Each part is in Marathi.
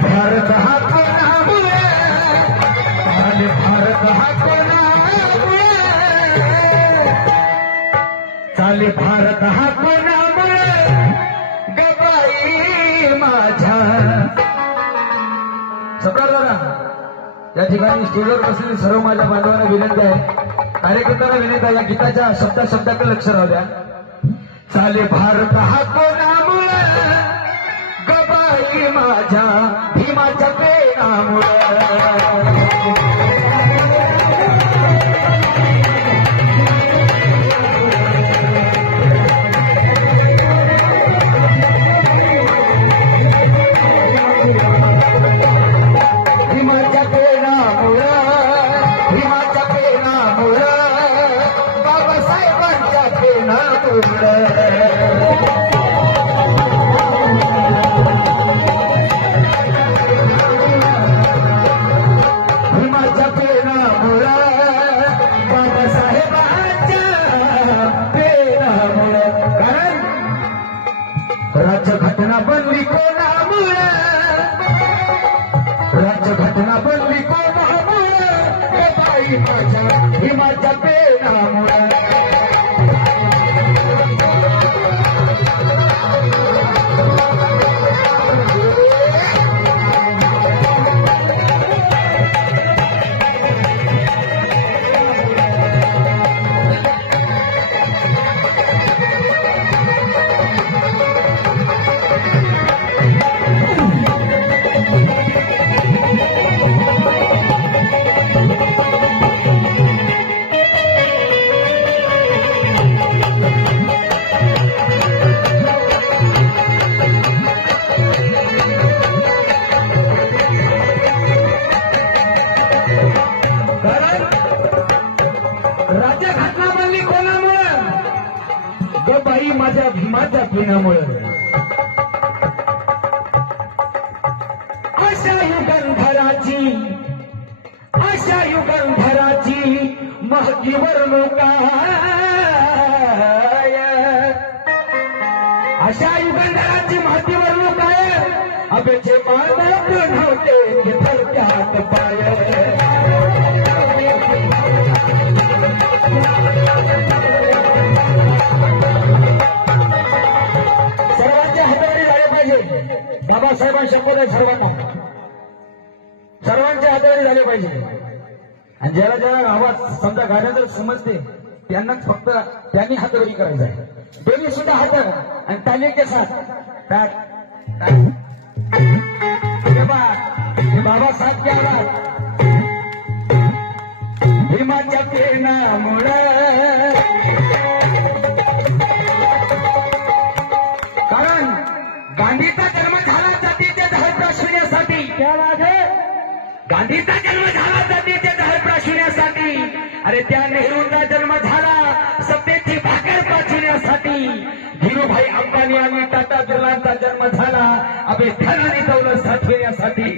भारत हा कोणामुळे, भारत हा कोणामुळे, चाले भारत हा कोणामुळे, गबाई माझ्या. सरदार दादा, या ठिकाणी स्टेजवर बसलेली सर्व माझ्या बांधवांना विनंती आहे, कार्यकर्त्यांना विनंती आहे, या गीताच्या शब्दाकडे लक्ष राहू द्या. चाले भारत हा कोणामुळे, गबाई माझ्या भीमाच्या प्रेमामुळे. भीमाच्या प्रेमामुळे, भीमाच्या प्रेमामुळे, बाबासाहेबांच्या प्रेमामुळे. राज्यघटना बनली कोणामुळे, राज्यघटना बनली कोणामुळे, बाई माझ्या भीमाच्या प्रेमामुळे. राज्यघटना बनली कोणामुळे, गबाई माझ्या भीमाच्या प्रेमामुळे. अशा युगंधराची, अशा युगंधराची महतीवर लोकाय, अशा युगंधराची महतीवर लोकाय, अबेचे मानत नव्हते धरत्यात पाय. सर्वांच्या हाताळी झाले पाहिजे, बाबासाहेबांच्या शपथ आहे सर्वांना, सर्वांच्या हाताळी झाले पाहिजे. आणि ज्याला ज्याला आवाज समजा गाण्याचं समजते त्यांनाच फक्त त्यांनी हातवरी करायचं आहे. दोन्ही सुद्धा हात आणि ताली के साथ बाबासाहेब के आवाज भीमाच्या प्रेमामुळे. कारण गांधीचा जन्म झाला जातीचे दहर प्राशविण्यासाठी, गांधीचा जन्म झाला जातीचे दहर प्राशविण्यासाठी. अरे त्या नेहरूंचा जन्म झाला सत्तेची भाकर पाचविण्यासाठी. धीरूभाई अंबानी आणि टाटा बिर्लांचा जन्म झाला अबे धन आणि दौलत साठविण्यासाठी.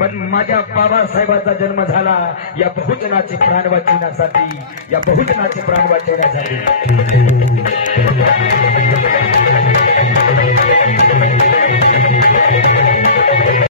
पण माझ्या बाबासाहेबांचा जन्म झाला या बहुजनाचे प्राण वाचवण्यासाठी, या बहुजनाचे प्राण वाचवण्यासाठी.